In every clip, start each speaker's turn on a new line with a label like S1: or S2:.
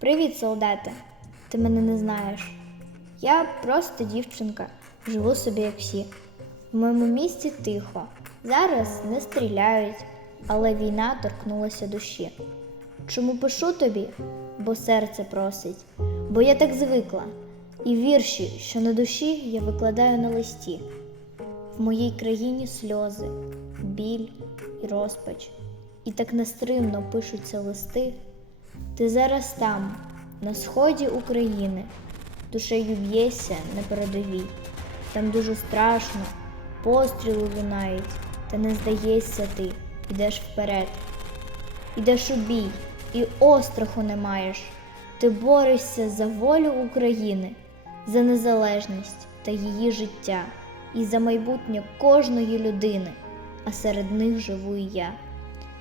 S1: Привіт, солдате. Ти мене не знаєш. Я просто дівчинка, живу собі як всі. В моєму місті тихо. Зараз не стріляють, але війна торкнулася душі. Чому пишу тобі? Бо серце просить, бо я так звикла. І вірші, що на душі, я викладаю на листі. В моїй країні сльози, біль і розпач, і так нестримно пишуться листи. Ти зараз там, на сході України, душею б'єшся на передовій. Там дуже страшно, постріли лунають, та не здаєшся ти, йдеш вперед. Ідеш у бій, і остраху не маєш. Ти борешся за волю України, за незалежність та її життя, і за майбутнє кожної людини, а серед них живу і я.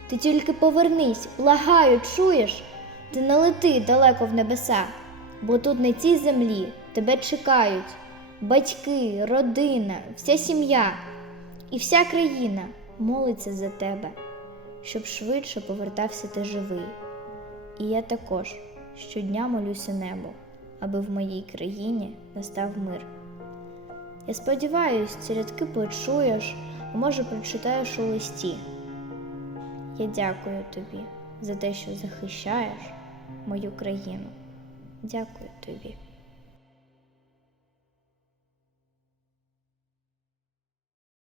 S1: Ти тільки повернись, благаю, чуєш? Ти не лети далеко в небеса, бо тут на цій землі тебе чекають батьки, родина, вся сім'я і вся країна молиться за тебе, щоб швидше повертався ти живий. І я також щодня молюся небу, аби в моїй країні настав мир. Я сподіваюсь, ці рядки почуєш, а може прочитаєш у листі. Я дякую тобі за те, що захищаєш мою країну. Дякую тобі.